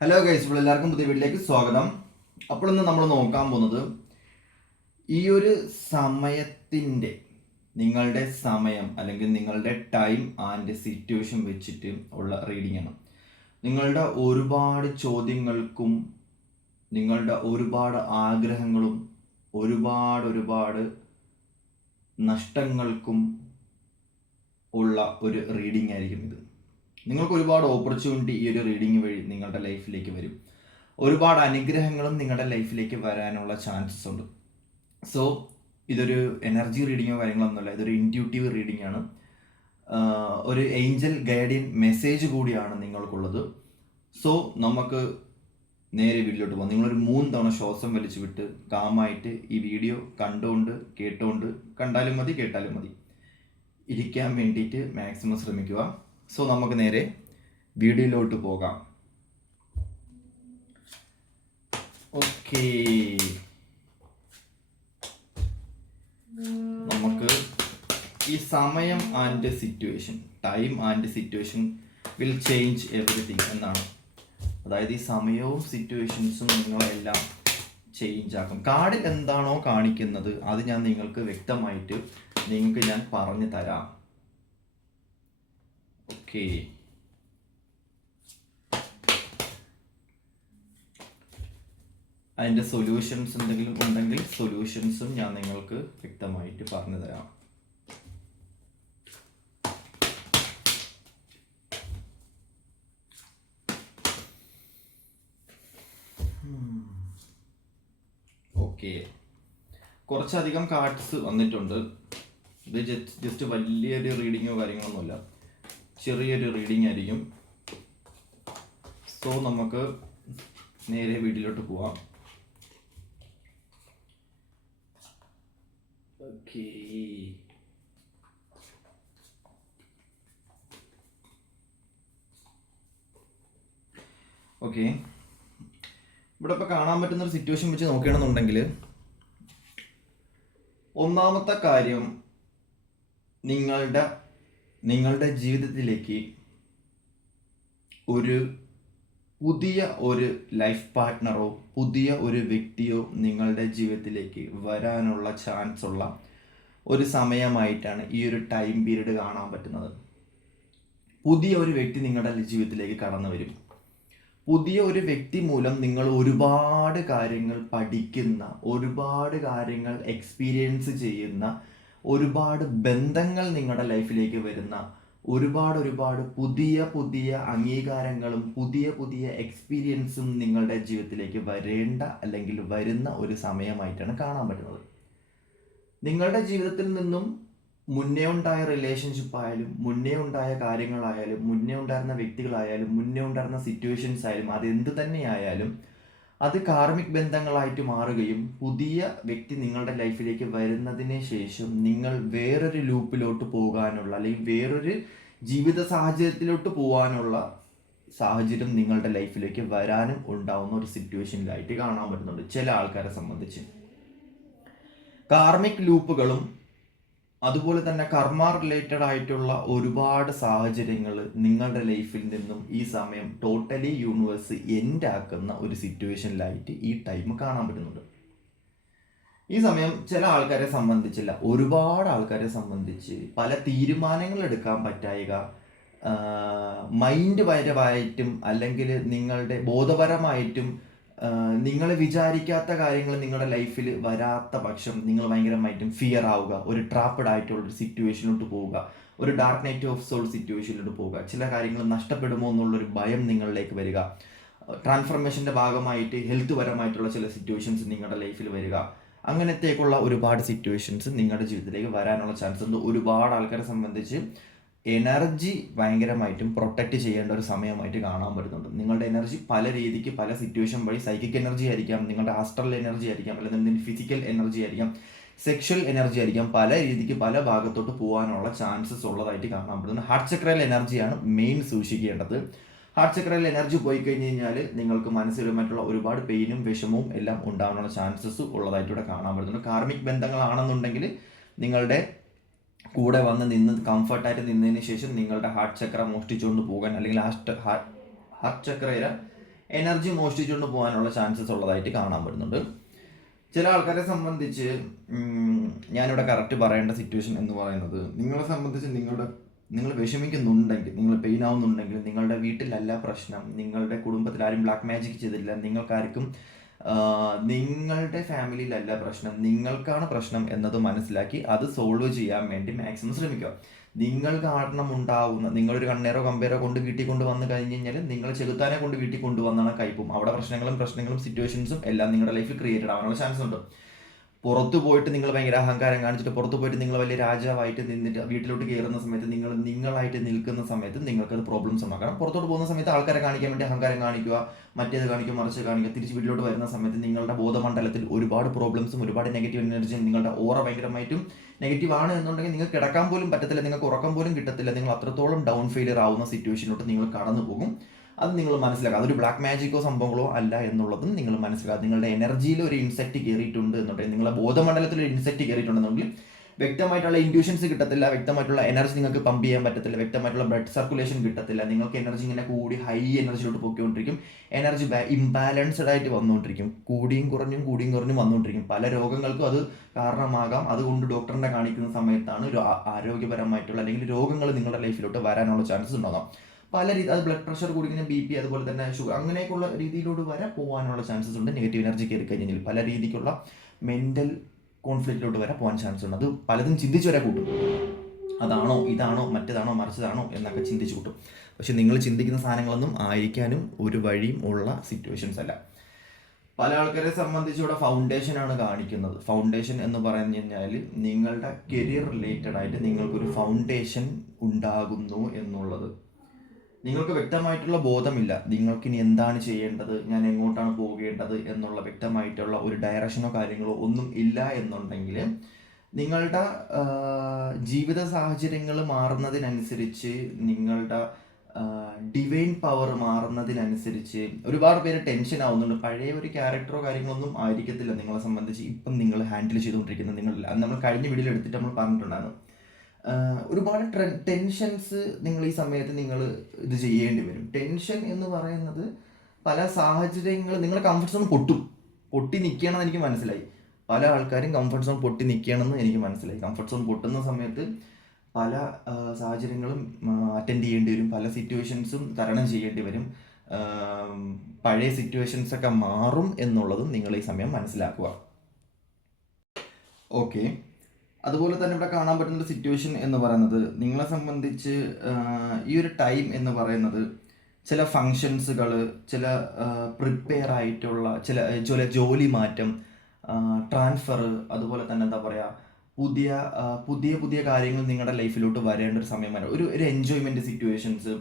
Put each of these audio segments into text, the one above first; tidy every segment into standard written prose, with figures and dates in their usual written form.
Hello guys, ഇപ്പോൾ എല്ലാവർക്കും പുതിയ വീട്ടിലേക്ക് സ്വാഗതം. അപ്പോൾ ഇന്ന് നമ്മൾ നോക്കാൻ പോകുന്നത് ഈ ഒരു സമയത്തിൻ്റെ നിങ്ങളുടെ സമയം അല്ലെങ്കിൽ നിങ്ങളുടെ ടൈം ആൻഡ് സിറ്റുവേഷൻ വെച്ചിട്ട് ഉള്ള റീഡിംഗ് ആണ്. നിങ്ങളുടെ ഒരുപാട് ചോദ്യങ്ങൾക്കും നിങ്ങളുടെ ഒരുപാട് ആഗ്രഹങ്ങളും ഒരുപാട് നഷ്ടങ്ങൾക്കും ഉള്ള ഒരു റീഡിംഗ് ആയിരിക്കും ഇത്. നിങ്ങൾക്ക് ഒരുപാട് ഓപ്പർച്യൂണിറ്റി ഈ ഒരു റീഡിംഗ് വഴി നിങ്ങളുടെ ലൈഫിലേക്ക് വരും. ഒരുപാട് അനുഗ്രഹങ്ങളും നിങ്ങളുടെ ലൈഫിലേക്ക് വരാനുള്ള ചാൻസസ് ഉണ്ട്. സോ ഇതൊരു എനർജി റീഡിങ്ങോ കാര്യങ്ങളൊന്നുമല്ല, ഇതൊരു ഇൻറ്റ്യൂട്ടീവ് റീഡിംഗ് ആണ്. ഒരു ഏഞ്ചൽ ഗൈഡിയൻ മെസ്സേജ് കൂടിയാണ് നിങ്ങൾക്കുള്ളത്. സോ നമുക്ക് നേരെ വീട്ടിലോട്ട് പോകാം. നിങ്ങളൊരു 3 തവണ ശ്വാസം വലിച്ചു വിട്ട് കാമായിട്ട് ഈ വീഡിയോ കണ്ടുകൊണ്ട് കേട്ടുകൊണ്ട്, കണ്ടാലും മതി കേട്ടാലും മതി, ഇരിക്കാൻ വേണ്ടിയിട്ട് മാക്സിമം ശ്രമിക്കുക. സോ നമുക്ക് നേരെ വീഡിയോയിലോട്ട് പോകാം. ഓക്കേ, നമുക്ക് ഈ സമയം and situation, time and situation will change everything എന്നാണ്. അതായത് ഈ സമയവും സിറ്റുവേഷൻസും നിങ്ങളെല്ലാം ചേഞ്ച് ആക്കും. കാർഡിൽ എന്താണോ കാണിക്കുന്നത് അത് ഞാൻ നിങ്ങൾക്ക് വ്യക്തമായിട്ട് ഞാൻ പറഞ്ഞു തരാം. ഓക്കെ, അതിൻ്റെ സൊല്യൂഷൻസ് എന്തെങ്കിലും ഉണ്ടെങ്കിൽ സൊല്യൂഷൻസും ഞാൻ നിങ്ങൾക്ക് വ്യക്തമായിട്ട് പറഞ്ഞു തരാം. ഓക്കെ, കുറച്ചധികം കാർഡ്സ് വന്നിട്ടുണ്ട്. ഇത് ജസ്റ്റ് വലിയൊരു റീഡിങ്ങോ കാര്യങ്ങളൊന്നുമില്ല, ചെറിയൊരു റീഡിംഗ് ആയിരിക്കും. സോ നമുക്ക് നേരെ വീട്ടിലോട്ട് പോവാം. ഓക്കേ, ഓക്കെ, ഇവിടെ ഇപ്പോൾ കാണാൻ പറ്റുന്ന ഒരു സിറ്റുവേഷൻ വെച്ച് നോക്കുകയാണെന്നുണ്ടെങ്കിൽ, ഒന്നാമത്തെ കാര്യം, നിങ്ങളുടെ ജീവിതത്തിലേക്ക് ഒരു പുതിയ ഒരു ലൈഫ് പാർട്ട്ണറോ പുതിയ ഒരു വ്യക്തിയോ നിങ്ങളുടെ ജീവിതത്തിലേക്ക് വരാനുള്ള ചാൻസ് ഉള്ള ഒരു സമയമായിട്ടാണ് ഈ ഒരു ടൈം പീരീഡ് കാണാൻ പറ്റുന്നത്. പുതിയ ഒരു വ്യക്തി നിങ്ങളുടെ ജീവിതത്തിലേക്ക് കടന്നു വരും. പുതിയ ഒരു വ്യക്തി മൂലം നിങ്ങൾ ഒരുപാട് കാര്യങ്ങൾ പഠിക്കുന്ന, ഒരുപാട് കാര്യങ്ങൾ എക്സ്പീരിയൻസ് ചെയ്യുന്ന, ഒരുപാട് ബന്ധങ്ങൾ നിങ്ങളുടെ ലൈഫിലേക്ക് വരുന്ന, ഒരുപാട് പുതിയ അംഗീകാരങ്ങളും പുതിയ എക്സ്പീരിയൻസും നിങ്ങളുടെ ജീവിതത്തിലേക്ക് വരേണ്ട അല്ലെങ്കിൽ വരുന്ന ഒരു സമയമായിട്ടാണ് കാണാൻ പറ്റുന്നത്. നിങ്ങളുടെ ജീവിതത്തിൽ നിന്നും മുന്നേ ഉണ്ടായ റിലേഷൻഷിപ്പ് ആയാലും, മുന്നേ ഉണ്ടായ കാര്യങ്ങളായാലും, മുന്നേ ഉണ്ടായിരുന്ന വ്യക്തികളായാലും, മുന്നേ ഉണ്ടായിരുന്ന സിറ്റുവേഷൻസ് ആയാലും, അതെന്ത് തന്നെയായാലും അത് കാർമിക് ബന്ധങ്ങളായിട്ട് മാറുകയും പുതിയ വ്യക്തി നിങ്ങളുടെ ലൈഫിലേക്ക് വരുന്നതിന് ശേഷം നിങ്ങൾ വേറൊരു ലൂപ്പിലോട്ട് പോകാനുള്ള അല്ലെങ്കിൽ വേറൊരു ജീവിത സാഹചര്യത്തിലോട്ട് പോകാനുള്ള സാഹചര്യം നിങ്ങളുടെ ലൈഫിലേക്ക് വരാനും ഉണ്ടാവുന്ന ഒരു സിറ്റുവേഷനിലായിട്ട് കാണാൻ പറ്റുന്നുണ്ട്. ചില ആൾക്കാരെ സംബന്ധിച്ച് കാർമിക് ലൂപ്പുകളും അതുപോലെ തന്നെ കർമ്മ റിലേറ്റഡ് ആയിട്ടുള്ള ഒരുപാട് സാഹചര്യങ്ങൾ നിങ്ങളുടെ ലൈഫിൽ നിന്നും ഈ സമയം ടോട്ടലി യൂണിവേഴ്സ് എൻഡ് ആക്കുന്ന ഒരു സിറ്റുവേഷനിലായിട്ട് ഈ ടൈം കാണാൻ പറ്റുന്നുണ്ട്. ഈ സമയം ചില ആൾക്കാരെ സംബന്ധിച്ചില്ല, ഒരുപാട് ആൾക്കാരെ സംബന്ധിച്ച് പല തീരുമാനങ്ങൾ എടുക്കാൻ പറ്റായിക, മൈൻഡ് പരമായിട്ടും അല്ലെങ്കിൽ നിങ്ങളുടെ ബോധപരമായിട്ടും നിങ്ങൾ വിചാരിക്കാത്ത കാര്യങ്ങൾ നിങ്ങളുടെ ലൈഫിൽ വരാത്ത പക്ഷം നിങ്ങൾ ഭയങ്കരമായിട്ടും ഫിയർ ആവുക, ഒരു ട്രാപ്പഡ് ആയിട്ടുള്ള ഒരു സിറ്റുവേഷനിലോട്ട് പോവുക, ഒരു ഡാർക്ക് നൈറ്റ് ഓഫ് സോൾ സിറ്റുവേഷനിലോട്ട് പോവുക, ചില കാര്യങ്ങൾ നഷ്ടപ്പെടുമോ എന്നുള്ളൊരു ഭയം നിങ്ങളിലേക്ക് വരിക, ട്രാൻസ്ഫർമേഷൻ്റെ ഭാഗമായിട്ട് ഹെൽത്ത് പരമായിട്ടുള്ള ചില സിറ്റുവേഷൻസ് നിങ്ങളുടെ ലൈഫിൽ വരിക, അങ്ങനത്തേക്കുള്ള ഒരുപാട് സിറ്റുവേഷൻസ് നിങ്ങളുടെ ജീവിതത്തിലേക്ക് വരാനുള്ള ചാൻസ് ഉണ്ട്. ഒരുപാട് ആൾക്കാരെ സംബന്ധിച്ച് എനർജി ഭയങ്കരമായിട്ടും പ്രൊട്ടക്റ്റ് ചെയ്യേണ്ട ഒരു സമയമായിട്ട് കാണാൻ പറ്റുന്നുണ്ട്. നിങ്ങളുടെ എനർജി പല രീതിക്ക് പല സിറ്റുവേഷൻ വഴി സൈക്കിക് എനർജി ആയിരിക്കാം, നിങ്ങളുടെ ആസ്ട്രൽ എനർജി ആയിരിക്കാം, അല്ലെങ്കിൽ ഫിസിക്കൽ എനർജി ആയിരിക്കാം, സെക്ഷൽ എനർജി ആയിരിക്കാം, പല രീതിക്ക് പല ഭാഗത്തോട്ട് പോകാനുള്ള ചാൻസസ് ഉള്ളതായിട്ട് കാണാൻ പറ്റുന്നു. ഹാർട്ട് ചക്രയിൽ എനർജിയാണ് മെയിൻ സൂക്ഷിക്കേണ്ടത്. ഹാർട്ട് ചക്രയിൽ എനർജി പോയി കഴിഞ്ഞ് കഴിഞ്ഞാൽ നിങ്ങൾക്ക് മനസ്സിലുമായിട്ടുള്ള ഒരുപാട് പെയിനും വിഷമവും എല്ലാം ഉണ്ടാകാനുള്ള ചാൻസസ് ഉള്ളതായിട്ട് കാണാൻ പറ്റുന്നു. കാർമിക് ബന്ധങ്ങളാണെന്നുണ്ടെങ്കിൽ നിങ്ങളുടെ കൂടെ വന്ന് നിന്ന് കംഫർട്ടായിട്ട് നിന്നതിന് ശേഷം നിങ്ങളുടെ ഹാർട്ട് ചക്ര മോഷ്ടിച്ചുകൊണ്ട് പോകാൻ അല്ലെങ്കിൽ ഹാർട്ട് ചക്രയിലെ എനർജി മോഷ്ടിച്ചുകൊണ്ട് പോകാനുള്ള ചാൻസസ് ഉള്ളതായിട്ട് കാണാൻ പറ്റുന്നുണ്ട്. ചില ആൾക്കാരെ സംബന്ധിച്ച് ഞാനിവിടെ കറക്റ്റ് പറയേണ്ട സിറ്റുവേഷൻ എന്ന് പറയുന്നത്, നിങ്ങളെ സംബന്ധിച്ച് നിങ്ങൾ വിഷമിക്കുന്നുണ്ടെങ്കിൽ, നിങ്ങൾ പെയിൻ ആവുന്നുണ്ടെങ്കിൽ, നിങ്ങളുടെ വീട്ടിലല്ല പ്രശ്നം, നിങ്ങളുടെ കുടുംബത്തിൽ ആരും ബ്ലാക്ക് മാജിക് ചെയ്തില്ല, നിങ്ങൾക്കാർക്കും നിങ്ങളുടെ ഫാമിലിയിലല്ല പ്രശ്നം, നിങ്ങൾക്കാണ് പ്രശ്നം എന്നത് മനസ്സിലാക്കി അത് സോൾവ് ചെയ്യാൻ വേണ്ടി മാക്സിമം ശ്രമിക്കുക. നിങ്ങൾ കാരണം ഉണ്ടാവുന്ന, നിങ്ങളൊരു കണ്ണേറോ കമ്പേറോ കൊണ്ട് വീട്ടിൽ കൊണ്ട് വന്നു കഴിഞ്ഞ് കഴിഞ്ഞാൽ നിങ്ങൾ ചെകുത്താനെ കൊണ്ട് വീട്ടിൽ കൊണ്ടുവന്നാണ് കയ്പും അവിടെ പ്രശ്നങ്ങളും സിറ്റുവേഷൻസും എല്ലാം നിങ്ങളുടെ ലൈഫിൽ ക്രിയേറ്റഡ് ആവാനുള്ള ചാൻസ് ഉണ്ട്. പുറത്തു പോയിട്ട് നിങ്ങൾ ഭയങ്കര അഹങ്കാരം കാണിച്ചിട്ട് പുറത്തു പോയിട്ട് നിങ്ങൾ വലിയ രാജാവായിട്ട് നിന്നിട്ട് വീട്ടിലോട്ട് കയറുന്ന സമയത്ത് നിങ്ങളായിട്ട് നിൽക്കുന്ന സമയത്ത് നിങ്ങൾക്കത് പ്രോബ്ലംസ് ഉണ്ടാക്കണം. പുറത്തോട്ട് പോകുന്ന സമയത്ത് ആൾക്കാരെ കാണിക്കാൻ വേണ്ടി അഹങ്കാരം കാണിക്കുക, മറ്റേത് കാണിക്കുക, മറിച്ച് കാണിക്കുക. തിരിച്ച് വീട്ടിലോട്ട് വരുന്ന സമയത്ത് നിങ്ങളുടെ ബോധമണ്ഡലത്തിൽ ഒരുപാട് പ്രോബ്ലംസും ഒരുപാട് നെഗറ്റീവ് എനർജിയും, നിങ്ങളുടെ ഓറ ഭയങ്കരമായിട്ടും നെഗറ്റീവ് ആണ് എന്നുണ്ടെങ്കിൽ നിങ്ങൾക്ക് കിടക്കാൻ പോലും പറ്റത്തില്ല, നിങ്ങൾക്ക് ഉറക്കം പോലും കിട്ടത്തില്ല, നിങ്ങൾ അത്രത്തോളം ഡൗൺ ഫെയിലിയർ ആവുന്ന സിറ്റുവേഷനിലോട്ട് നിങ്ങൾ കടന്നു പോകും. അത് നിങ്ങൾ മനസ്സിലാക്കുക. അതൊരു ബ്ലാക്ക് മാജിക്കോ സംഭവങ്ങളോ അല്ല എന്നുള്ളതും നിങ്ങൾ മനസ്സിലാക്കുക. നിങ്ങളുടെ എനർജിയിൽ ഒരു ഇൻസെക്റ്റ് കയറിയിട്ടുണ്ട് എന്നുണ്ടെങ്കിൽ, നിങ്ങളുടെ ബോധമണ്ഡലത്തിൽ ഒരു ഇൻസെക്റ്റ് കയറിയിട്ടുണ്ടെന്നുണ്ടെങ്കിൽ വ്യക്തമായിട്ടുള്ള ഇൻഡ്യൂഷൻസ് കിട്ടത്തില്ല, വ്യക്തമായിട്ടുള്ള എനർജി നിങ്ങൾക്ക് പമ്പ് ചെയ്യാൻ പറ്റത്തില്ല, വ്യക്തമായിട്ടുള്ള ബ്ലഡ് സർക്കുലേഷൻ കിട്ടത്തില്ല. നിങ്ങൾക്ക് എനർജി ഇങ്ങനെ കൂടി ഹൈ എനർജിയിലോട്ട് പൊയ്ക്കൊണ്ടിരിക്കും. എനർജി ഇംബാലൻസ്ഡ് ആയിട്ട് വന്നുകൊണ്ടിരിക്കും, കൂടിയും കുറഞ്ഞും വന്നുകൊണ്ടിരിക്കും. പല രോഗങ്ങൾക്കും അത് കാരണമാകാം. അതുകൊണ്ട് ഡോക്ടറിനെ കാണിക്കുന്ന സമയത്താണ് ഒരു ആരോഗ്യപരമായിട്ടുള്ള അല്ലെങ്കിൽ രോഗങ്ങൾ നിങ്ങളുടെ ലൈഫിലോട്ട് വരാനുള്ള ചാൻസസ് ഉണ്ടാകാം. പല രീതി, അത് ബ്ലഡ് പ്രഷർ കൂടി കഴിഞ്ഞാൽ BP, അതുപോലെ തന്നെ ഷുഗർ, അങ്ങനെയൊക്കെയുള്ള രീതിയിലോട്ട് വരെ പോകാനുള്ള ചാൻസസ് ഉണ്ട്. നെഗറ്റീവ് എനർജി കയറി കഴിഞ്ഞാൽ പല രീതിക്കുള്ള മെൻ്റൽ കോൺഫ്ലിക്റ്റിലോട്ട് വരെ പോകാൻ ചാൻസ് ഉണ്ട്. അത് പലതും ചിന്തിച്ച് വരെ കൂട്ടും. അതാണോ ഇതാണോ മറ്റേതാണോ മറിച്ചതാണോ എന്നൊക്കെ ചിന്തിച്ച് കൂട്ടും. പക്ഷെ നിങ്ങൾ ചിന്തിക്കുന്ന സാധനങ്ങളൊന്നും ആയിരിക്കാനും ഒരു വഴിയും ഉള്ള സിറ്റുവേഷൻസ് അല്ല. പല ആൾക്കാരെ സംബന്ധിച്ച് ഇവിടെ ഫൗണ്ടേഷനാണ് കാണിക്കുന്നത്. ഫൗണ്ടേഷൻ എന്ന് പറഞ്ഞു കഴിഞ്ഞാൽ നിങ്ങളുടെ കരിയർ റിലേറ്റഡ് ആയിട്ട് നിങ്ങൾക്കൊരു ഫൗണ്ടേഷൻ ഉണ്ടാകുന്നു എന്നുള്ളത്. നിങ്ങൾക്ക് വ്യക്തമായിട്ടുള്ള ബോധമില്ല, നിങ്ങൾക്കിനി എന്താണ് ചെയ്യേണ്ടത്, ഞാൻ എങ്ങോട്ടാണ് പോകേണ്ടത് എന്നുള്ള വ്യക്തമായിട്ടുള്ള ഒരു ഡയറക്ഷനോ കാര്യങ്ങളോ ഒന്നും ഇല്ല എന്നുണ്ടെങ്കിൽ, നിങ്ങളുടെ ജീവിത സാഹചര്യങ്ങൾ മാറുന്നതിനനുസരിച്ച്, നിങ്ങളുടെ ഡിവൈൻ പവർ മാറുന്നതിനനുസരിച്ച് ഒരുപാട് പേര് ടെൻഷൻ ആവുന്നുണ്ട്. പഴയ ഒരു ക്യാരക്ടറോ കാര്യങ്ങളൊന്നും ആയിരിക്കത്തില്ല നിങ്ങളെ സംബന്ധിച്ച് ഇപ്പം നിങ്ങൾ ഹാൻഡിൽ ചെയ്തുകൊണ്ടിരിക്കുന്നത്. നമ്മൾ കഴിഞ്ഞ വീഡിയോയിൽ എടുത്തിട്ട് നമ്മൾ പറഞ്ഞിട്ടുണ്ടായിരുന്നു, ഒരുപാട് ടെൻഷൻസ് നിങ്ങൾ ഈ സമയത്ത് നിങ്ങൾ ഇത് ചെയ്യേണ്ടി വരും. ടെൻഷൻ എന്ന് പറയുന്നത് പല സാഹചര്യങ്ങൾ, നിങ്ങളുടെ കംഫർട്ട് സോൺ പൊട്ടി നിൽക്കുകയാണെന്ന് എനിക്ക് മനസ്സിലായി. പല ആൾക്കാരും കംഫർട്ട് സോൺ പൊട്ടി നിൽക്കുകയാണെന്ന് എനിക്ക് മനസ്സിലായി. കംഫർട്ട് സോൺ പൊട്ടുന്ന സമയത്ത് പല സാഹചര്യങ്ങളും അറ്റൻഡ് ചെയ്യേണ്ടി വരും, പല സിറ്റുവേഷൻസും തരണം ചെയ്യേണ്ടി വരും. പഴയ സിറ്റുവേഷൻസൊക്കെ മാറും എന്നുള്ളതും നിങ്ങൾ ഈ സമയം മനസ്സിലാക്കുക. ഓക്കെ, അതുപോലെ തന്നെ ഇവിടെ കാണാൻ പറ്റുന്ന ഒരു സിറ്റുവേഷൻ എന്ന് പറയുന്നത്, നിങ്ങളെ സംബന്ധിച്ച് ഈ ഒരു ടൈം എന്ന് പറയുന്നത് ചില ഫങ്ഷൻസുകൾ, ചില പ്രിപ്പയർ ആയിട്ടുള്ള ചില ജോലി മാറ്റം, ട്രാൻസ്ഫർ, അതുപോലെ തന്നെ എന്താ പറയുക, പുതിയ കാര്യങ്ങൾ നിങ്ങളുടെ ലൈഫിലോട്ട് വരേണ്ട ഒരു സമയമാണ്. ഒരു എൻജോയ്മെൻറ്റ് സിറ്റുവേഷൻസ്,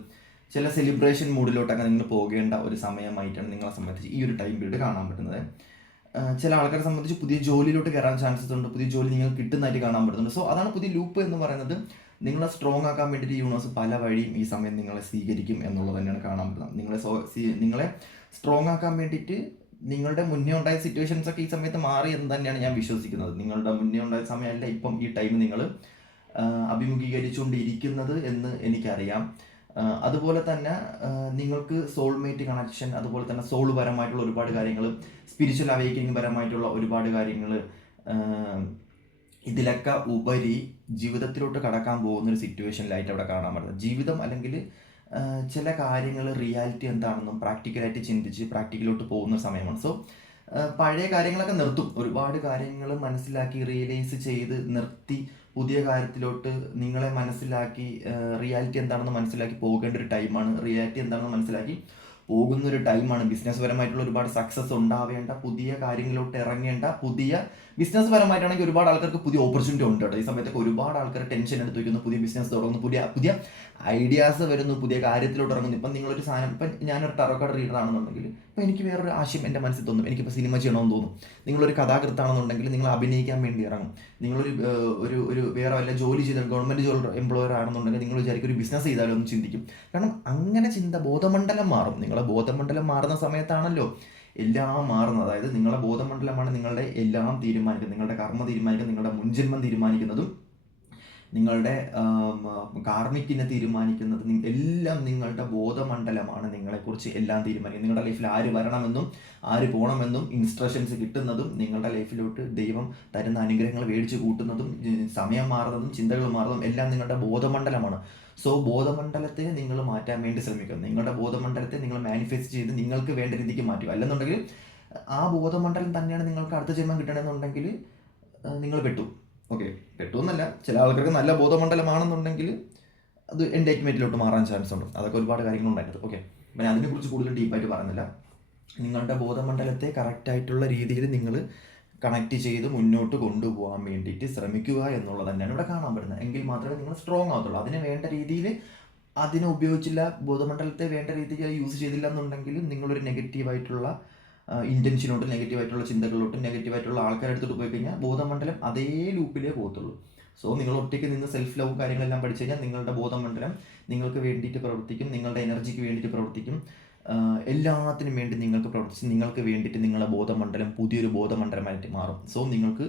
ചില സെലിബ്രേഷൻ മൂഡിലോട്ടൊക്കെ നിങ്ങൾ പോകേണ്ട ഒരു സമയമായിട്ടാണ് നിങ്ങളെ സംബന്ധിച്ച് ഈ ഒരു ടൈം പീരീഡ് കാണാൻ പറ്റുന്നത്. ചില ആൾക്കാരെ സംബന്ധിച്ച് പുതിയ ജോലിയിലോട്ട് കയറാൻ ചാൻസസ് ഉണ്ട്, പുതിയ ജോലി നിങ്ങൾക്ക് കിട്ടുന്നതായിട്ട് കാണാൻ പറ്റുന്നുണ്ട്. സോ അതാണ് പുതിയ ലൂപ്പ് എന്ന് പറയുന്നത്. നിങ്ങളെ സ്ട്രോങ് ആക്കാൻ വേണ്ടിയിട്ട് യൂണിവേഴ്സ് പല വഴിയും ഈ സമയം നിങ്ങളെ സ്വീകരിക്കും എന്നുള്ളത് തന്നെയാണ് കാണാൻ പറ്റുന്നത്. നിങ്ങളെ സ്ട്രോങ് ആക്കാൻ വേണ്ടിയിട്ട് നിങ്ങളുടെ മുന്നേ ഉണ്ടായ സിറ്റുവേഷൻസ് ഒക്കെ ഈ സമയത്ത് മാറി എന്ന് തന്നെയാണ് ഞാൻ വിശ്വസിക്കുന്നത്. നിങ്ങളുടെ മുന്നേ ഉണ്ടായ സമയമല്ല ഇപ്പം ഈ ടൈം നിങ്ങൾ അഭിമുഖീകരിച്ചുകൊണ്ടിരിക്കുന്നത് എന്ന് എനിക്കറിയാം. അതുപോലെ തന്നെ നിങ്ങൾക്ക് സോൾമേറ്റ് കണക്ഷൻ, അതുപോലെ തന്നെ സോൾ പരമായിട്ടുള്ള ഒരുപാട് കാര്യങ്ങൾ, സ്പിരിച്വൽ അവേക്കനിങ് പരമായിട്ടുള്ള ഒരുപാട് കാര്യങ്ങൾ, ഇതിലൊക്കെ ഉപരി ജീവിതത്തിലോട്ട് കടക്കാൻ പോകുന്ന ഒരു സിറ്റുവേഷനിലായിട്ട് അവിടെ കാണാൻ പറ്റുന്നത്. ജീവിതം അല്ലെങ്കിൽ ചില കാര്യങ്ങൾ റിയാലിറ്റി എന്താണെന്നും പ്രാക്ടിക്കലായിട്ട് ചിന്തിച്ച് പ്രാക്ടിക്കലോട്ട് പോകുന്ന സമയമാണ്. സോ പഴയ കാര്യങ്ങളൊക്കെ നിർത്തും, ഒരുപാട് കാര്യങ്ങൾ മനസ്സിലാക്കി റിയലൈസ് ചെയ്ത് നിർത്തി പുതിയ കാര്യത്തിലോട്ട് നിങ്ങളെ മനസ്സിലാക്കി റിയാലിറ്റി എന്താണെന്ന് മനസ്സിലാക്കി പോകേണ്ട ഒരു ടൈമാണ്. റിയാലിറ്റി എന്താണെന്ന് മനസ്സിലാക്കി പോകുന്നൊരു ടൈമാണ്. ബിസിനസ് പരമായിട്ടുള്ള ഒരുപാട് സക്സസ് ഉണ്ടാവേണ്ട, പുതിയ കാര്യങ്ങളിലോട്ട് ഇറങ്ങേണ്ട, പുതിയ ബിസിനസ് പരമായിട്ടാണെങ്കിൽ ഒരുപാട് ആൾക്കാർക്ക് പുതിയ ഓപ്പർച്യൂണിറ്റി ഉണ്ട് കേട്ടോ. ഈ സമയത്തൊക്കെ ഒരുപാട് ആൾക്കാർ ടെൻഷൻ എടുത്ത് വയ്ക്കുന്നു, പുതിയ ബിസിനസ് തുടങ്ങുന്നു, പുതിയ ഐഡിയാസ് വരുന്നു, പുതിയ കാര്യത്തിലോട്ട് ഇറങ്ങുന്നു. ഇപ്പം നിങ്ങളൊരു സാധനം, ഇപ്പം ഞാനൊരു ടാറോ കാർഡ് റീഡർ ആണെന്നുണ്ടെങ്കിൽ ഇപ്പം എനിക്ക് വേറൊരു ആശയം എൻ്റെ മനസ്സിൽ തോന്നും, എനിക്കിപ്പോൾ സിനിമ ചെയ്യണമെന്ന് തോന്നും. നിങ്ങളൊരു കഥാകൃത്താണെന്നുണ്ടെങ്കിൽ നിങ്ങൾ അഭിനയിക്കാൻ വേണ്ടി ഇറങ്ങും. നിങ്ങളൊരു ഒരു വേറെ വല്ല ജോലി ചെയ്ത ഗവൺമെൻറ് ജോലി എംപ്ലോയർ ആണെന്നുണ്ടെങ്കിൽ നിങ്ങൾ വിചാരിക്കും ഒരു ബിസിനസ് ചെയ്താലോ എന്ന് ചിന്തിക്കും. കാരണം അങ്ങനെ ബോധമണ്ഡലം മാറും. നിങ്ങളെ ബോധമണ്ഡലം മാറുന്ന സമയത്താണല്ലോ എല്ലാം മാറുന്നത്. അതായത് നിങ്ങളുടെ ബോധമണ്ഡലമാണ് നിങ്ങളുടെ എല്ലാം തീരുമാനിക്കുന്നത്, നിങ്ങളുടെ കർമ്മ തീരുമാനിക്കുന്നത്, നിങ്ങളുടെ മുൻജന്മം തീരുമാനിക്കുന്നതും നിങ്ങളുടെ കാർമിക്കിനെ തീരുമാനിക്കുന്നത് എല്ലാം നിങ്ങളുടെ ബോധമണ്ഡലമാണ് നിങ്ങളെക്കുറിച്ച് എല്ലാം തീരുമാനിക്കുന്നത്. നിങ്ങളുടെ ലൈഫിൽ ആര് വരണമെന്നും ആര് പോകണമെന്നും ഇൻസ്ട്രക്ഷൻസ് കിട്ടുന്നതും നിങ്ങളുടെ ലൈഫിലോട്ട് ദൈവം തരുന്ന അനുഗ്രഹങ്ങൾ മേടിച്ച് കൂട്ടുന്നതും സമയം മാറുന്നതും ചിന്തകൾ മാറുന്നതും എല്ലാം നിങ്ങളുടെ ബോധമണ്ഡലമാണ്. സോ ബോധമണ്ഡലത്തെ നിങ്ങൾ മാറ്റാൻ വേണ്ടി ശ്രമിക്കുക. നിങ്ങളുടെ ബോധമണ്ഡലത്തെ നിങ്ങൾ മാനിഫെസ്റ്റ് ചെയ്ത് നിങ്ങൾക്ക് വേണ്ട രീതിക്ക് മാറ്റുക. അല്ലെന്നുണ്ടെങ്കിൽ ആ ബോധമണ്ഡലം തന്നെയാണ് നിങ്ങൾക്ക് അടുത്ത ജന്മം കിട്ടണമെന്നുണ്ടെങ്കിൽ നിങ്ങൾ പെട്ടു. ഓക്കെ, പെട്ടു എന്നല്ല, ചില ആൾക്കാർക്ക് നല്ല ബോധമണ്ഡലമാണെന്നുണ്ടെങ്കിൽ അത് എൻലൈറ്റ്മെൻറ്റിലോട്ട് മാറാൻ ചാൻസ് ഉണ്ട്. അതൊക്കെ ഒരുപാട് കാര്യങ്ങളുണ്ടായിരുന്നു. ഓക്കെ, ഞാൻ അതിനെക്കുറിച്ച് കൂടുതൽ ഡീപ്പായിട്ട് പറയുന്നില്ല. നിങ്ങളുടെ ബോധമണ്ഡലത്തെ കറക്റ്റായിട്ടുള്ള രീതിയിൽ നിങ്ങൾ കണക്ട് ചെയ്ത് മുന്നോട്ട് കൊണ്ടുപോകാൻ വേണ്ടിയിട്ട് ശ്രമിക്കുക എന്നുള്ളത് തന്നെയാണ് ഇവിടെ കാണാൻ പറ്റുന്നത്. എങ്കിൽ മാത്രമേ നിങ്ങൾ സ്ട്രോങ് ആവത്തുള്ളൂ. അതിന് വേണ്ട രീതിയിൽ അതിനെ ഉപയോഗിച്ചില്ല, ബോധമണ്ഡലത്തെ വേണ്ട രീതിയിൽ യൂസ് ചെയ്തില്ല എന്നുണ്ടെങ്കിൽ നിങ്ങളൊരു നെഗറ്റീവായിട്ടുള്ള ഇൻറ്റൻഷനോട്ടും നെഗറ്റീവായിട്ടുള്ള ചിന്തകളിലോട്ടും നെഗറ്റീവായിട്ടുള്ള ആൾക്കാരെടുത്തോട്ട് പോയി കഴിഞ്ഞാൽ ബോധമണ്ഡലം അതേ ലൂപ്പിലേ പോകത്തുള്ളൂ. സോ നിങ്ങൾ ഒറ്റയ്ക്ക് നിന്ന് സെൽഫ് ലവും കാര്യങ്ങളെല്ലാം പഠിച്ചു കഴിഞ്ഞാൽ നിങ്ങളുടെ ബോധമണ്ഡലം നിങ്ങൾക്ക് വേണ്ടിയിട്ട് പ്രവർത്തിക്കും, നിങ്ങളുടെ എനർജിക്ക് വേണ്ടിയിട്ട് പ്രവർത്തിക്കും, എല്ലാത്തിനും വേണ്ടി നിങ്ങൾക്ക് പ്രവർത്തിച്ച് നിങ്ങൾക്ക് വേണ്ടിയിട്ട് നിങ്ങളുടെ ബോധമണ്ഡലം പുതിയൊരു ബോധമണ്ഡലമായിട്ട് മാറും. സോ നിങ്ങൾക്ക്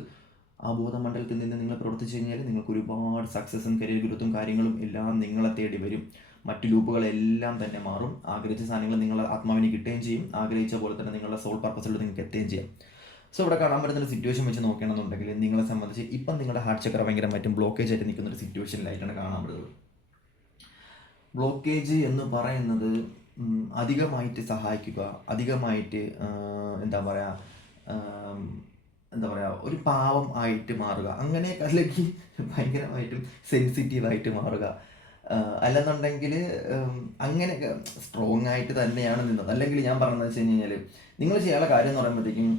ആ ബോധമണ്ഡലത്തിൽ നിന്ന് നിങ്ങൾ പ്രവർത്തിച്ചു കഴിഞ്ഞാൽ നിങ്ങൾക്ക് ഒരുപാട് സക്സസ്സും കരിയർ ഗ്രോത്തും കാര്യങ്ങളും എല്ലാം നിങ്ങളെ തേടി വരും. മറ്റു ലൂപ്പുകളെല്ലാം തന്നെ മാറും. ആഗ്രഹിച്ച സാധനങ്ങൾ നിങ്ങളുടെ ആത്മാവിന് കിട്ടുകയും ചെയ്യും. ആഗ്രഹിച്ച പോലെ തന്നെ നിങ്ങളുടെ സോൾ പർപ്പസിലോട്ട് നിങ്ങൾക്ക് എത്തുകയും ചെയ്യാം. സോ ഇവിടെ കാണാൻ പറ്റുന്ന സിറ്റുവേഷൻ വെച്ച് നോക്കുകയാണെന്നുണ്ടെങ്കിൽ നിങ്ങളെ സംബന്ധിച്ച് ഇപ്പം നിങ്ങളുടെ ഹാർട്ട് ചക്ര ഭയങ്കരമായിട്ടും ബ്ലോക്കേജ് ആയിട്ട് നിൽക്കുന്ന ഒരു സിറ്റുവേഷനിലായിട്ടാണ് കാണാൻ പറ്റുന്നത്. ബ്ലോക്കേജ് എന്ന് പറയുന്നത് അധികമായിട്ട് സഹായിക്കുക, അധികമായിട്ട് എന്താ പറയുക ഒരു പാവം ആയിട്ട് മാറുക, അങ്ങനെ അല്ലെങ്കിൽ ഭയങ്കരമായിട്ടും സെൻസിറ്റീവായിട്ട് മാറുക, അല്ലെന്നുണ്ടെങ്കിൽ അങ്ങനെയൊക്കെ സ്ട്രോങ് ആയിട്ട് തന്നെയാണ് നിന്നത്. അല്ലെങ്കിൽ ഞാൻ പറഞ്ഞതെന്ന് വെച്ച് കഴിഞ്ഞാൽ നിങ്ങൾ ചെയ്യാനുള്ള കാര്യം എന്ന് പറയുമ്പോഴത്തേക്കും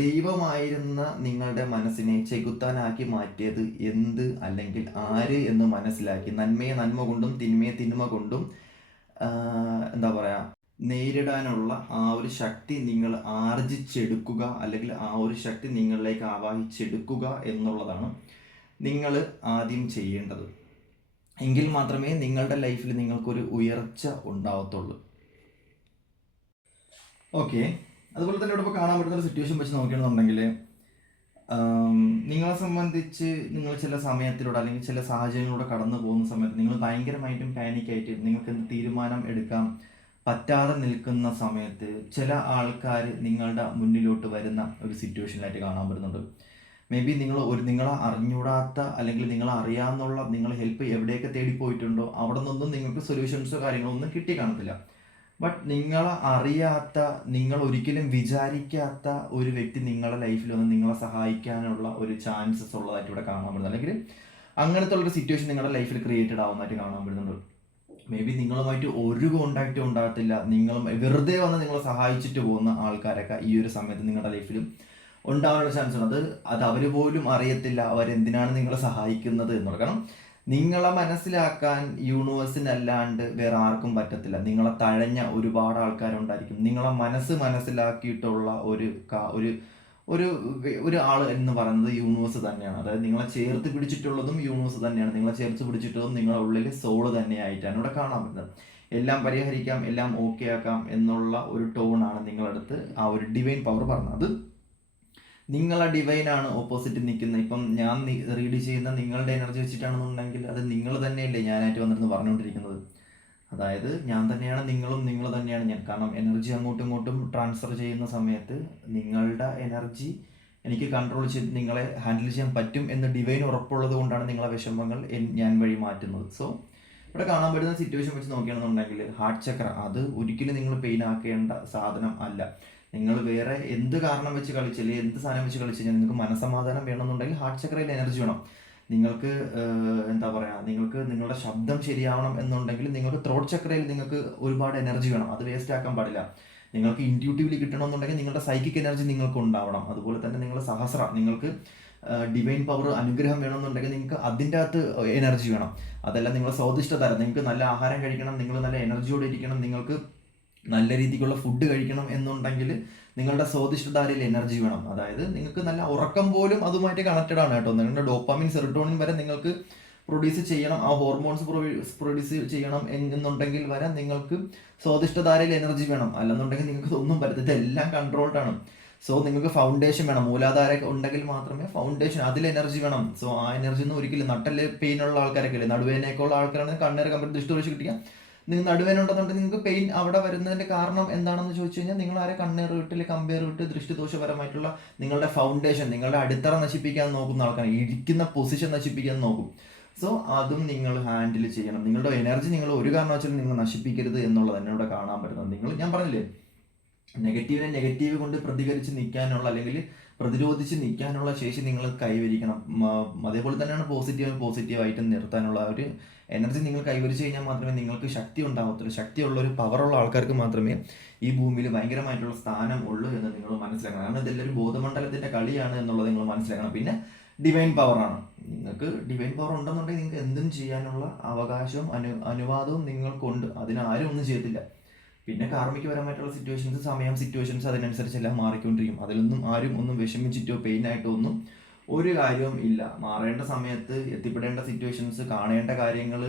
ദൈവമായിരുന്ന നിങ്ങളുടെ മനസ്സിനെ ചെകുത്താനാക്കി മാറ്റിയത് എന്ത് അല്ലെങ്കിൽ ആര് എന്ന് മനസ്സിലാക്കി നന്മയെ നന്മ കൊണ്ടും തിന്മയെ തിന്മ കൊണ്ടും എന്താ പറയുക നേരിടാനുള്ള ആ ഒരു ശക്തി നിങ്ങൾ ആർജിച്ചെടുക്കുക, അല്ലെങ്കിൽ ആ ഒരു ശക്തി നിങ്ങളിലേക്ക് ആവാഹിച്ചെടുക്കുക എന്നുള്ളതാണ് നിങ്ങൾ ആദ്യം ചെയ്യേണ്ടത്. എങ്കിൽ മാത്രമേ നിങ്ങളുടെ ലൈഫിൽ നിങ്ങൾക്കൊരു ഉയർച്ച ഉണ്ടാവത്തുള്ളൂ. ഓക്കെ, അതുപോലെ തന്നെ ഇവിടെ ഇപ്പോൾ കാണാൻ പറ്റുന്ന ഒരു സിറ്റുവേഷൻ വെച്ച് നോക്കുകയാണെന്നുണ്ടെങ്കിൽ നിങ്ങളെ സംബന്ധിച്ച് നിങ്ങൾ ചില സമയത്തിലൂടെ അല്ലെങ്കിൽ ചില സാഹചര്യങ്ങളിലൂടെ കടന്നു പോകുന്ന സമയത്ത് നിങ്ങൾ ഭയങ്കരമായിട്ടും പാനിക്കായിട്ട് നിങ്ങൾക്ക് എന്ത് തീരുമാനം എടുക്കാൻ പറ്റാതെ നിൽക്കുന്ന സമയത്ത് ചില ആൾക്കാർ നിങ്ങളുടെ മുന്നിലോട്ട് വരുന്ന ഒരു സിറ്റുവേഷനിലായിട്ട് കാണാൻ പറ്റുന്നുണ്ട്. മേ ബി നിങ്ങളെ അറിഞ്ഞൂടാത്ത അല്ലെങ്കിൽ നിങ്ങളെ അറിയാമെന്നുള്ള നിങ്ങൾ ഹെൽപ്പ് എവിടെയൊക്കെ തേടിപ്പോയിട്ടുണ്ടോ അവിടെ നിന്നൊന്നും നിങ്ങൾക്ക് സൊല്യൂഷൻസോ കാര്യങ്ങളോ ഒന്നും കിട്ടി കാണത്തില്ല. ബട്ട് നിങ്ങളെ അറിയാത്ത, നിങ്ങൾ ഒരിക്കലും വിചാരിക്കാത്ത ഒരു വ്യക്തി നിങ്ങളുടെ ലൈഫിൽ വന്ന് നിങ്ങളെ സഹായിക്കാനുള്ള ഒരു ചാൻസസ് ഉള്ളതായിട്ട് ഇവിടെ കാണാൻ പറ്റുന്നത്, അല്ലെങ്കിൽ അങ്ങനത്തെ ഉള്ളൊരു സിറ്റുവേഷൻ നിങ്ങളുടെ ലൈഫിൽ ക്രിയേറ്റഡ് ആവുന്നതായിട്ട് കാണാൻ പറ്റുന്നുണ്ട്. മേ ബി നിങ്ങളുമായിട്ട് ഒരു കോണ്ടാക്റ്റും ഉണ്ടാകത്തില്ല, നിങ്ങളും വെറുതെ വന്ന് നിങ്ങളെ സഹായിച്ചിട്ട് പോകുന്ന ആൾക്കാരൊക്കെ ഈ ഒരു സമയത്ത് നിങ്ങളുടെ ലൈഫിലും ഉണ്ടാകാനുള്ള ചാൻസ് ഉണ്ട്. അത് അവർ പോലും അറിയത്തില്ല അവരെന്തിനാണ് നിങ്ങളെ സഹായിക്കുന്നത് എന്നുള്ളത്. കാരണം നിങ്ങളെ മനസ്സിലാക്കാൻ യൂണിവേഴ്സിനല്ലാണ്ട് വേറെ ആർക്കും പറ്റത്തില്ല. നിങ്ങളെ തഴഞ്ഞ ഒരുപാട് ആൾക്കാരുണ്ടായിരിക്കും. നിങ്ങളെ മനസ്സിലാക്കിയിട്ടുള്ള ഒരു ആൾ എന്ന് പറയുന്നത് യൂണിവേഴ്സ് തന്നെയാണ്. അതായത് നിങ്ങളെ ചേർത്ത് പിടിച്ചിട്ടുള്ളതും യൂണിവേഴ്സ് തന്നെയാണ്. നിങ്ങളെ ചേർത്ത് പിടിച്ചിട്ടുള്ളതും നിങ്ങളുടെ ഉള്ളിൽ സോള് തന്നെയായിട്ടാണ് ഇവിടെ കാണാൻ പറ്റുന്നത്. എല്ലാം പരിഹരിക്കാം, എല്ലാം ഓക്കെ ആക്കാം എന്നുള്ള ഒരു ടോണാണ് നിങ്ങളടുത്ത് ആ ഒരു ഡിവൈൻ പവർ പറഞ്ഞത്. നിങ്ങളെ ഡിവൈനാണ് ഓപ്പോസിറ്റ് നിൽക്കുന്നത്. ഇപ്പം ഞാൻ റീഡ് ചെയ്യുന്ന നിങ്ങളുടെ എനർജി വെച്ചിട്ടാണെന്നുണ്ടെങ്കിൽ അത് നിങ്ങൾ തന്നെയല്ലേ ഞാനായിട്ട് വന്നിരുന്ന് പറഞ്ഞുകൊണ്ടിരിക്കുന്നത്. അതായത് ഞാൻ തന്നെയാണ് നിങ്ങളും, നിങ്ങൾ തന്നെയാണ് ഞാൻ. കാരണം എനർജി അങ്ങോട്ടും ഇങ്ങോട്ടും ട്രാൻസ്ഫർ ചെയ്യുന്ന സമയത്ത് നിങ്ങളുടെ എനർജി എനിക്ക് കൺട്രോൾ ചെയ്ത് നിങ്ങളെ ഹാൻഡിൽ ചെയ്യാൻ പറ്റും എന്ന് ഡിവൈൻ ഉറപ്പുള്ളത് കൊണ്ടാണ് നിങ്ങളെ വിഷമങ്ങൾ ഞാൻ വഴി മാറ്റുന്നത്. സോ ഇവിടെ കാണാൻ പറ്റുന്ന സിറ്റുവേഷൻ വെച്ച് നോക്കുകയാണെന്നുണ്ടെങ്കിൽ ഹാർട്ട് ചക്ര അത് ഒരിക്കലും നിങ്ങൾ പെയിൻ ആക്കേണ്ട സാധനം അല്ല. നിങ്ങൾ വേറെ എന്ത് കാരണം വെച്ച് കളിച്ചില്ലേ, എന്ത് സാധനം വെച്ച് കളിച്ചു കഴിഞ്ഞാൽ നിങ്ങൾക്ക് മനസ്സമാധാനം വേണമെന്നുണ്ടെങ്കിൽ ഹാർട്ട് ചക്രയിൽ എനർജി വേണം. നിങ്ങൾക്ക് എന്താ പറയുക, നിങ്ങൾക്ക് നിങ്ങളുടെ ശബ്ദം ശരിയാവണം എന്നുണ്ടെങ്കിൽ നിങ്ങൾക്ക് ത്രോട്ട് ചക്രയിൽ നിങ്ങൾക്ക് ഒരുപാട് എനർജി വേണം. അത് വേസ്റ്റ് ആക്കാൻ പാടില്ല. നിങ്ങൾക്ക് ഇൻറ്റ്യൂട്ടീവ്ലി കിട്ടണമെന്നുണ്ടെങ്കിൽ നിങ്ങളുടെ സൈക്കിക് എനർജി നിങ്ങൾക്ക് ഉണ്ടാവണം. അതുപോലെ തന്നെ നിങ്ങൾ നിങ്ങൾക്ക് ഡിവൈൻ പവർ അനുഗ്രഹം വേണമെന്നുണ്ടെങ്കിൽ നിങ്ങൾക്ക് അതിൻ്റെ അകത്ത് എനർജി വേണം. അതല്ല നിങ്ങളെ സ്വാദിഷ്ടത, നിങ്ങൾക്ക് നല്ല ആഹാരം കഴിക്കണം, നിങ്ങൾ നല്ല എനർജിയോടെ ഇരിക്കണം, നിങ്ങൾക്ക് നല്ല രീതിക്കുള്ള ഫുഡ് കഴിക്കണം എന്നുണ്ടെങ്കിൽ നിങ്ങളുടെ സ്വാദിഷ്ടധാരയിൽ എനർജി വേണം. അതായത് നിങ്ങൾക്ക് നല്ല ഉറക്കം പോലും അതുമായിട്ട് കണക്റ്റഡ് ആണ് കേട്ടോ. നിങ്ങളുടെ ഡോപ്പാമിൻ, സെറോട്ടോണിൻ വരെ നിങ്ങൾക്ക് പ്രൊഡ്യൂസ് ചെയ്യണം, ആ ഹോർമോൺസ് പ്രൊഡ്യൂസ് ചെയ്യണം എന്നുണ്ടെങ്കിൽ വരെ നിങ്ങൾക്ക് സ്വാദിഷ്ടധാരയിൽ എനർജി വേണം. അല്ലെന്നുണ്ടെങ്കിൽ നിങ്ങൾക്ക് ഒന്നും പറ്റത്തില്ല. ഇതെല്ലാം കൺട്രോൾഡ് ആണ്. സോ നിങ്ങൾക്ക് ഫൗണ്ടേഷൻ വേണം. മൂലാധാരം ഉണ്ടെങ്കിൽ മാത്രമേ ഫൗണ്ടേഷൻ, അതിൽ എനർജി വേണം. സോ ആ എനർജി ഒന്നും ഒരിക്കലും നട്ടല് പെയിൻ ഉള്ള ആൾക്കാരൊക്കെ ഇല്ലേ, നടുവേനൊക്കെ ഉള്ള ആൾക്കാരാണെങ്കിൽ കണ്ണേറെ കമ്പ്യൂട്ടർ ദൃഷ്ടി വെച്ച് കിട്ടിയാൽ നിങ്ങൾ നടുവേന ഉണ്ടെന്നുണ്ടെങ്കിൽ നിങ്ങൾക്ക് പെയിൻ അവിടെ വരുന്നതിന്റെ കാരണം എന്താണെന്ന് ചോദിച്ചു കഴിഞ്ഞാൽ നിങ്ങൾ ആരെ കണ്ണേർ വിട്ടിൽ കമ്പയർ വിട്ട് ദൃഷ്ടിദോഷപരമായിട്ടുള്ള നിങ്ങളുടെ ഫൗണ്ടേഷൻ, നിങ്ങളുടെ അടിത്തറ നശിപ്പിക്കാൻ നോക്കുന്ന ആൾക്കാരാണ്, ഇരിക്കുന്ന പൊസിഷൻ നശിപ്പിക്കാൻ നോക്കും. സോ അതും നിങ്ങൾ ഹാൻഡിൽ ചെയ്യണം. നിങ്ങളുടെ എനർജി നിങ്ങൾ ഒരു കാരണവശാലും നിങ്ങൾ നശിപ്പിക്കരുത് എന്നുള്ളത് തന്നെ ഇവിടെ കാണാൻ പറ്റുന്നത്. നിങ്ങൾ, ഞാൻ പറഞ്ഞില്ലേ, നെഗറ്റീവിനെ നെഗറ്റീവ് കൊണ്ട് പ്രതികരിച്ച് നിൽക്കാനുള്ള അല്ലെങ്കിൽ പ്രതിരോധിച്ച് നിൽക്കാനുള്ള ശേഷി നിങ്ങൾ കൈവരിക്കണം. അതേപോലെ തന്നെയാണ് പോസിറ്റീവായിട്ട് നിർത്താനുള്ള ഒരു എനർജി നിങ്ങൾ കൈവരിച്ച് കഴിഞ്ഞാൽ മാത്രമേ നിങ്ങൾക്ക് ശക്തി ഉണ്ടാകത്തുള്ളൂ. ശക്തിയുള്ള ഒരു പവറുള്ള ആൾക്കാർക്ക് മാത്രമേ ഈ ഭൂമിയിൽ ഭയങ്കരമായിട്ടുള്ള സ്ഥാനം ഉള്ളൂ എന്ന് നിങ്ങൾ മനസ്സിലാക്കണം. കാരണം ഇതെല്ലാം ഒരു ബോധമണ്ഡലത്തിന്റെ കളിയാണ് എന്നുള്ളത് നിങ്ങൾ മനസ്സിലാക്കണം. പിന്നെ ഡിവൈൻ പവറാണ്. നിങ്ങൾക്ക് ഡിവൈൻ പവർ ഉണ്ടെന്നുണ്ടെങ്കിൽ നിങ്ങൾക്ക് എന്തും ചെയ്യാനുള്ള അവകാശവും അനുവാദവും നിങ്ങൾക്കുണ്ട്. അതിനാരും ഒന്നും ചെയ്യത്തില്ല. പിന്നെ കാർമികപരമായിട്ടുള്ള സിറ്റുവേഷൻസ് അതിനനുസരിച്ചെല്ലാം മാറിക്കൊണ്ടിരിക്കും. അതിലൊന്നും ആരും ഒന്നും വിഷമിച്ചിട്ടോ പെയിനായിട്ടോ ഒന്നും ഒരു കാര്യവും ഇല്ല. മാറേണ്ട സമയത്ത് എത്തിപ്പെടേണ്ട സിറ്റുവേഷൻസ്, കാണേണ്ട കാര്യങ്ങൾ,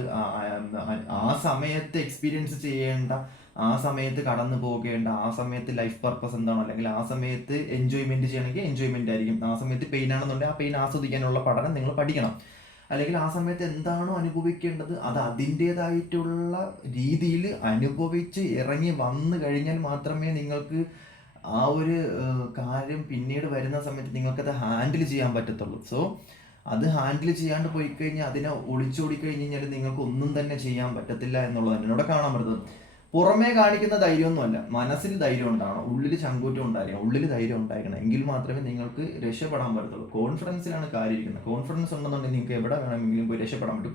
ആ സമയത്ത് എക്സ്പീരിയൻസ് ചെയ്യേണ്ട, ആ സമയത്ത് കടന്നു പോകേണ്ട, ആ സമയത്ത് ലൈഫ് പർപ്പസ് എന്താണോ, അല്ലെങ്കിൽ ആ സമയത്ത് എൻജോയ്മെന്റ് ചെയ്യണമെങ്കിൽ എൻജോയ്മെന്റ് ആയിരിക്കും. ആ സമയത്ത് പെയിൻ ആണെന്നുണ്ടെങ്കിൽ ആ പെയിൻ ആസ്വദിക്കാനുള്ള പഠനം നിങ്ങൾ പഠിക്കണം. അല്ലെങ്കിൽ ആ സമയത്ത് എന്താണോ അനുഭവിക്കേണ്ടത് അത് അതിൻ്റെതായിട്ടുള്ള രീതിയിൽ അനുഭവിച്ച് ഇറങ്ങി വന്നു കഴിഞ്ഞാൽ മാത്രമേ നിങ്ങൾക്ക് ആ ഒരു കാര്യം പിന്നീട് വരുന്ന സമയത്ത് നിങ്ങൾക്കത് ഹാൻഡിൽ ചെയ്യാൻ പറ്റത്തുള്ളൂ. സോ അത് ഹാൻഡിൽ ചെയ്യാണ്ട് പോയി കഴിഞ്ഞാൽ, അതിനെ ഒളിച്ചോടി കഴിഞ്ഞ് കഴിഞ്ഞാൽ നിങ്ങൾക്ക് ഒന്നും തന്നെ ചെയ്യാൻ പറ്റത്തില്ല എന്നുള്ളത് തന്നെ ഇവിടെ കാണാൻ പറ്റുന്നത്. പുറമേ കാണിക്കുന്ന ധൈര്യമൊന്നുമല്ല, മനസ്സിൽ ധൈര്യം ഉണ്ടാകണം, ഉള്ളിൽ ചങ്കൂറ്റം ഉണ്ടായിരിക്കണം, ഉള്ളിൽ ധൈര്യം ഉണ്ടായിരിക്കണം. എങ്കിൽ മാത്രമേ നിങ്ങൾക്ക് രക്ഷപ്പെടാൻ പറ്റത്തുള്ളൂ. കോൺഫിഡൻസിലാണ് കാര്യം ഇരിക്കുന്നത്. കോൺഫിഡൻസ് ഉണ്ടെന്നുണ്ടെങ്കിൽ നിങ്ങൾക്ക് എവിടെ വേണമെങ്കിലും പോയി രക്ഷപ്പെടാൻ പറ്റും.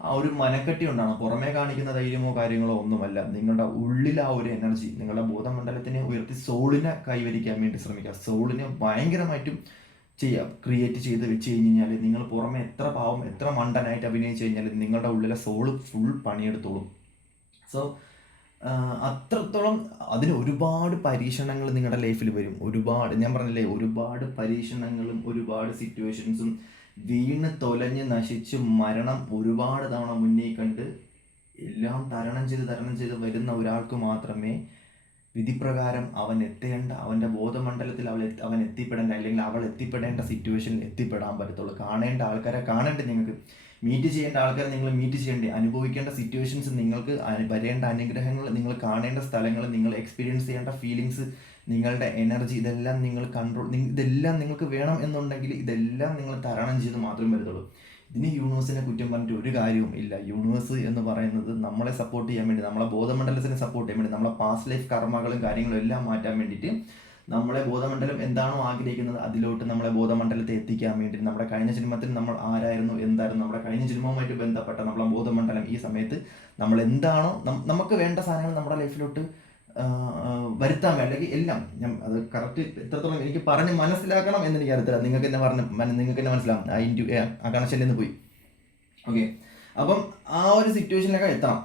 ആ ഒരു മനക്കെട്ടി ഉണ്ടാകണം. പുറമേ കാണിക്കുന്ന ധൈര്യമോ കാര്യങ്ങളോ ഒന്നുമല്ല. നിങ്ങളുടെ ഉള്ളിൽ ആ ഒരു എനർജി, നിങ്ങളുടെ ബോധമണ്ഡലത്തിനെ ഉയർത്തി സോളിനെ കൈവരിക്കാൻ വേണ്ടി ശ്രമിക്കുക. സോളിനെ ഭയങ്കരമായിട്ടും ചെയ്യുക, ക്രിയേറ്റ് ചെയ്ത് വെച്ച് കഴിഞ്ഞാൽ നിങ്ങൾ പുറമെ എത്ര പാവം, എത്ര മണ്ടനായിട്ട് അഭിനയിച്ച് കഴിഞ്ഞാൽ നിങ്ങളുടെ ഉള്ളിലെ സോള് ഫുൾ പണിയെടുത്തോളും. സോ അത്രത്തോളം അതിന് ഒരുപാട് പരീക്ഷണങ്ങൾ നിങ്ങളുടെ ലൈഫിൽ വരും. ഒരുപാട്, ഞാൻ പറഞ്ഞില്ലേ, ഒരുപാട് പരീക്ഷണങ്ങളും ഒരുപാട് സിറ്റുവേഷൻസും വീണ് തൊലഞ്ഞ് നശിച്ച് മരണം ഒരുപാട് തവണ മുന്നേ കണ്ട് എല്ലാം തരണം ചെയ്ത് വരുന്ന ഒരാൾക്ക് മാത്രമേ വിധിപ്രകാരം അവൻ എത്തേണ്ട, അവൻ്റെ ബോധമണ്ഡലത്തിൽ അവൻ എത്തിപ്പെടേണ്ട, അല്ലെങ്കിൽ അവൾ എത്തിപ്പെടേണ്ട സിറ്റുവേഷനിൽ എത്തിപ്പെടാൻ പറ്റത്തുള്ളൂ. കാണേണ്ട ആൾക്കാരെ കാണേണ്ടത്, നിങ്ങൾക്ക് മീറ്റ് ചെയ്യേണ്ട ആൾക്കാരെ നിങ്ങൾ മീറ്റ് ചെയ്യേണ്ടേ, അനുഭവിക്കേണ്ട സിറ്റുവേഷൻസ്, നിങ്ങൾക്ക് വരേണ്ട അനുഗ്രഹങ്ങൾ, നിങ്ങൾ കാണേണ്ട സ്ഥലങ്ങൾ, നിങ്ങൾ എക്സ്പീരിയൻസ് ചെയ്യേണ്ട ഫീലിങ്സ്, നിങ്ങളുടെ എനർജി, ഇതെല്ലാം നിങ്ങൾ ഇതെല്ലാം നിങ്ങൾക്ക് വേണം എന്നുണ്ടെങ്കിൽ ഇതെല്ലാം നിങ്ങൾ തരണം ചെയ്ത് മാത്രമേ വരത്തുള്ളൂ. ഇതിന് യൂണിവേഴ്സിനെ കുറ്റം പറഞ്ഞിട്ട് ഒരു കാര്യവും ഇല്ല. യൂണിവേഴ്സ് എന്ന് പറയുന്നത് നമ്മളെ സപ്പോർട്ട് ചെയ്യാൻ വേണ്ടി, നമ്മളെ ബോധമണ്ഡലത്തിനെ സപ്പോർട്ട് ചെയ്യാൻ വേണ്ടി, നമ്മളെ പാസ്റ്റ് ലൈഫ് കർമ്മകളും കാര്യങ്ങളും എല്ലാം മാറ്റാൻ വേണ്ടിയിട്ട്, നമ്മളെ ബോധമണ്ഡലം എന്താണോ ആഗ്രഹിക്കുന്നത് അതിലോട്ട് നമ്മളെ ബോധമണ്ഡലത്തെ എത്തിക്കാൻ വേണ്ടി, നമ്മുടെ കഴിഞ്ഞ ജന്മത്തിൽ നമ്മൾ ആരായിരുന്നു, എന്തായിരുന്നു, നമ്മുടെ കഴിഞ്ഞ ജന്മവുമായിട്ട് ബന്ധപ്പെട്ട നമ്മളെ ബോധമണ്ഡലം ഈ സമയത്ത് നമ്മൾ എന്താണോ നമുക്ക് വേണ്ട സാധനങ്ങൾ നമ്മുടെ ലൈഫിലോട്ട് വരുത്താൻ വേണ്ട, അല്ലെങ്കിൽ എല്ലാം ഞാൻ അത് കറക്റ്റ് എത്രത്തോളം എനിക്ക് പറഞ്ഞ് മനസ്സിലാക്കണം എന്ന് എനിക്ക് അറിയത്തില്ല. നിങ്ങൾക്ക് തന്നെ മനസ്സിലാവും. ആ കണക്ഷനിൽ നിന്ന് പോയി. ഓക്കെ, അപ്പം ആ ഒരു സിറ്റുവേഷനിലൊക്കെ എത്തണം.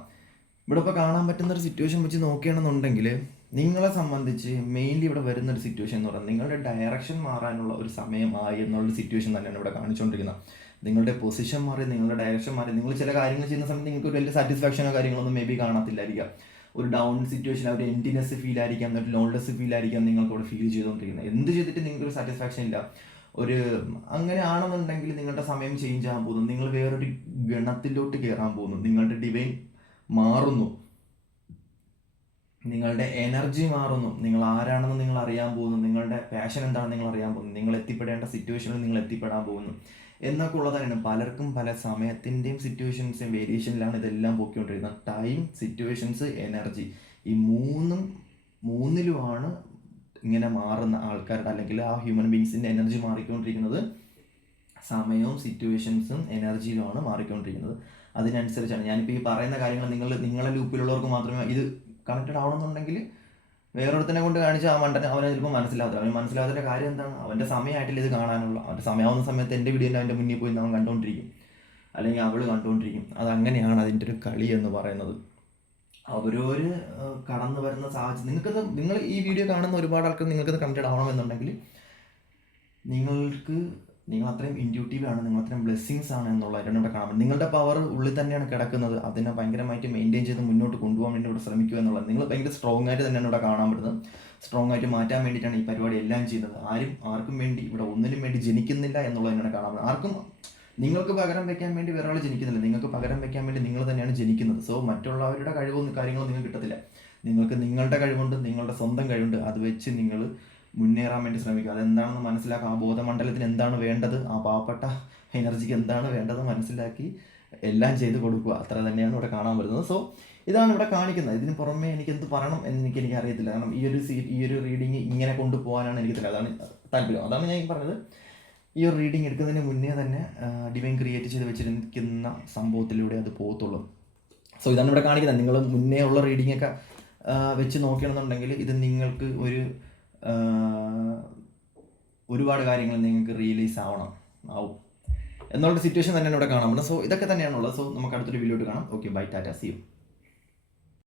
ഇവിടെ ഇപ്പോൾ കാണാൻ പറ്റുന്ന ഒരു സിറ്റുവേഷൻ വെച്ച് നോക്കുകയാണെന്നുണ്ടെങ്കിൽ നിങ്ങളെ സംബന്ധിച്ച് മെയിൻലി ഇവിടെ വരുന്നൊരു സിറ്റുവേഷൻ എന്ന് പറയുന്നത് നിങ്ങളുടെ ഡയറക്ഷൻ മാറാനുള്ള ഒരു സമയമായി എന്നുള്ളൊരു സിറ്റുവേഷൻ തന്നെയാണ് ഇവിടെ കാണിച്ചുകൊണ്ടിരിക്കുന്നത്. നിങ്ങളുടെ പൊസിഷൻ മാറി, നിങ്ങളുടെ ഡയറക്ഷൻ മാറി, നിങ്ങൾ ചില കാര്യങ്ങൾ ചെയ്യുന്ന സമയത്ത് നിങ്ങൾക്ക് ഒരു വലിയ സാറ്റിസ്ഫാക്ഷനോ കാര്യങ്ങളൊന്നും മേ ബി കാണത്തില്ലായിരിക്കാം. ഒരു ഡൗൺ സിറ്റുവേഷൻ, ഒരു എംപ്റ്റിനെസ് ഫീൽ ആയിരിക്കാം, ഒരു ലോൺലെസ് ഫീൽ ആയിരിക്കാം നിങ്ങൾക്ക് അവിടെ ഫീൽ ചെയ്തുകൊണ്ടിരിക്കുന്നത്. എന്ത് ചെയ്തിട്ട് നിങ്ങൾക്കൊരു സാറ്റിസ്ഫാക്ഷൻ ഇല്ല. ഒരു അങ്ങനെ ആണെന്നുണ്ടെങ്കിൽ നിങ്ങളുടെ സമയം ചേഞ്ച് ആകാൻ പോകുന്നു. നിങ്ങൾ വേറൊരു ഗണത്തിലോട്ട് കയറാൻ പോകുന്നു. നിങ്ങളുടെ ഡിവൈൻ മാറുന്നു, നിങ്ങളുടെ എനർജി മാറുന്നു, നിങ്ങൾ ആരാണെന്ന് നിങ്ങൾ അറിയാൻ പോകുന്നു, നിങ്ങളുടെ പാഷൻ എന്താണെന്ന് നിങ്ങൾ അറിയാൻ പോകുന്നു, നിങ്ങൾ എത്തിപ്പെടേണ്ട സിറ്റുവേഷനിൽ നിങ്ങൾ എത്തിപ്പെടാൻ പോകുന്നു എന്നൊക്കെ ഉള്ളതാണ്. പലർക്കും പല സമയത്തിൻ്റെയും സിറ്റുവേഷൻസിൻ്റെയും വേരിയേഷനിലാണ് ഇതെല്ലാം പോയിക്കൊണ്ടിരിക്കുന്നത്. ടൈം, സിറ്റുവേഷൻസ്, എനർജി, ഈ മൂന്നിലുമാണ് ഇങ്ങനെ മാറുന്ന ആൾക്കാരുടെ, അല്ലെങ്കിൽ ആ ഹ്യൂമൻ ബീങ്സിൻ്റെ എനർജി മാറിക്കൊണ്ടിരിക്കുന്നത്. സമയവും സിറ്റുവേഷൻസും എനർജിയിലുമാണ് മാറിക്കൊണ്ടിരിക്കുന്നത്. അതിനനുസരിച്ചാണ് ഞാനിപ്പോൾ ഈ പറയുന്ന കാര്യങ്ങൾ നിങ്ങളെ ലൂപ്പിലുള്ളവർക്ക് മാത്രമേ ഇത് കണക്റ്റഡ് ആവണമെന്നുണ്ടെങ്കിൽ വേറൊരുത്തനെ കൊണ്ട് കാണിച്ചാൽ ആ മണ്ടനെ അവനെ ചിലപ്പോൾ മനസ്സിലാവത്തില്ല. അവന് മനസ്സിലാവാത്ത കാര്യം എന്താണ്, അവൻ്റെ സമയമായിട്ടില്ല ഇത് കാണാനുള്ള. അവൻ്റെ സമയമാവുന്ന സമയത്ത് എൻ്റെ വീഡിയോൻ്റെ അവൻ്റെ മുന്നിൽ പോയി അവൻ കണ്ടുകൊണ്ടിരിക്കും, അല്ലെങ്കിൽ അവൾ കണ്ടുകൊണ്ടിരിക്കും. അതങ്ങനെയാണ് അതിൻ്റെ ഒരു കളി എന്ന് പറയുന്നത്. അവരൊരു കടന്നു വരുന്ന സാഹചര്യം നിങ്ങൾ ഈ വീഡിയോ കാണുന്ന ഒരുപാട് ആൾക്കാർ നിങ്ങൾക്കത് കണക്റ്റഡ് ആവണമെന്നുണ്ടെങ്കിൽ നിങ്ങൾക്ക് നിങ്ങൾ അത്രയും ഇൻഡ്യൂട്ടീവ് ആണ്, നിങ്ങൾ അത്രയും ബ്ലെസ്സിങ്സ് ആണ് എന്നുള്ളതാണ് ഇവിടെ കാണാൻ. നിങ്ങളുടെ പവർ ഉള്ളിൽ തന്നെയാണ് കിടക്കുന്നത്. അതിനെ ഭയങ്കരമായിട്ട് മെയിൻറ്റെയിൻ ചെയ്ത് മുന്നോട്ട് കൊണ്ടുപോകാൻ വേണ്ടി ഇവിടെ ശ്രമിക്കുക എന്നുള്ളത്. നിങ്ങൾ ഭയങ്കര സ്ട്രോങ് ആയിട്ട് തന്നെയാണ് ഇവിടെ കാണാൻ പറ്റുന്നത്. സ്ട്രോങ് ആയിട്ട് മാറ്റാൻ വേണ്ടിയിട്ടാണ് ഈ പരിപാടി എല്ലാം ചെയ്യുന്നത്. ആർക്കും വേണ്ടി ഇവിടെ ഒന്നിനും വേണ്ടി ജനിക്കുന്നില്ല എന്നുള്ളത് തന്നെയാണ് കാണാൻ പറ്റുന്നത്. ആർക്കും നിങ്ങൾക്ക് പകരം വെക്കാൻ വേണ്ടി വേറെ ആൾ ജനിക്കുന്നില്ല. നിങ്ങൾക്ക് പകരം വെക്കാൻ വേണ്ടി നിങ്ങൾ തന്നെയാണ് ജനിക്കുന്നത്. സോ മറ്റുള്ളവരുടെ കഴിവും കാര്യങ്ങളും നിങ്ങൾക്ക് കിട്ടത്തില്ല. നിങ്ങൾക്ക് നിങ്ങളുടെ കഴിവുണ്ട്, നിങ്ങളുടെ സ്വന്തം കഴിവുണ്ട്. അത് വെച്ച് നിങ്ങൾ മുന്നേറാൻ വേണ്ടി ശ്രമിക്കുക. അതെന്താണെന്ന് മനസ്സിലാക്കുക. ആ ബോധമണ്ഡലത്തിന് എന്താണ് വേണ്ടത്, ആ പാവപ്പെട്ട എനർജിക്ക് എന്താണ് വേണ്ടത് മനസ്സിലാക്കി എല്ലാം ചെയ്ത് കൊടുക്കുക. അത്ര തന്നെയാണ് ഇവിടെ കാണാൻ വരുന്നത്. സോ ഇതാണ് ഇവിടെ കാണിക്കുന്നത്. ഇതിന് പുറമെ എനിക്ക് എന്ത് പറയണം എന്ന് എനിക്ക് അറിയത്തില്ല. കാരണം ഈ ഒരു റീഡിങ് ഇങ്ങനെ കൊണ്ടുപോകാനാണ് എനിക്ക് അതാണ് താല്പര്യം. അതാണ് ഞാൻ പറഞ്ഞത്. ഈ ഒരു റീഡിങ് എടുക്കുന്നതിന് മുന്നേ തന്നെ ഡിവൈൻ ക്രിയേറ്റ് ചെയ്ത് വെച്ചിരിക്കുന്ന സംഭവത്തിലൂടെ അത് പോകത്തുള്ളൂ. സോ ഇതാണ് ഇവിടെ കാണിക്കുന്നത്. നിങ്ങൾ മുന്നേ ഉള്ള റീഡിങ്ങൊക്കെ വെച്ച് നോക്കുകയാണെന്നുണ്ടെങ്കിൽ ഇത് നിങ്ങൾക്ക് ഒരുപാട് കാര്യങ്ങൾ നിങ്ങൾക്ക് റിയലൈസ് ആവും എന്നുള്ള സിറ്റുവേഷൻ തന്നെയാണ് ഇവിടെ കാണാൻ പറ്റുന്നത്. സോ ഇതൊക്കെ തന്നെയാണുള്ളത്. സോ നമുക്ക് അടുത്തൊരു വീഡിയോയിട്ട് കാണാം. Okay, bye, tata, see U.